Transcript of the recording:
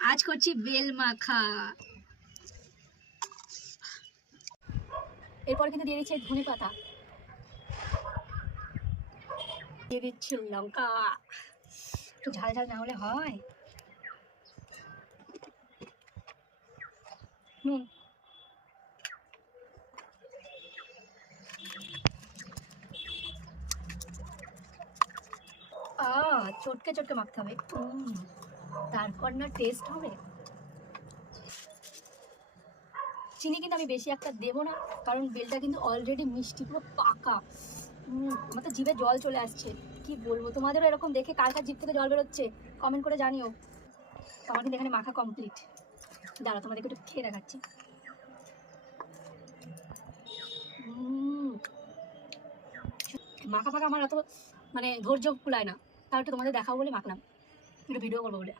আজ করছি বেল মাখা। এরপর কিন্তু দিয়ে দিচ্ছে ধনে পাতা, দিয়ে দিচ্ছি লঙ্কা, একটু ঝাল ঝাল না হলে হয়, নুন, চটকে চটকে মাখতে হবে, তারপর না টেস্ট হবে। চিনি কিন্তু আমি বেশি একটা দেবো না, কারণ বেলটা কিন্তু অলরেডি মিষ্টি, পুরো পাকা। আমার তো জিভে জল চলে আসছে, কি বলবো। তোমাদেরও এরকম দেখে কার কার জিভ থেকে জল বেরোচ্ছে কমেন্ট করে জানিও। তো আমার কিন্তু এখানে মাখা কমপ্লিট। দাঁড়া, তোমাদেরকে একটু খেয়ে দেখাচ্ছি। মাখা ফাঁকা আমার এত মানে ধৈর্য কুলায় না, তাও একটু তোমাদের দেখাবো বলে মাখলাম, একটু ভিডিও করবো বলে।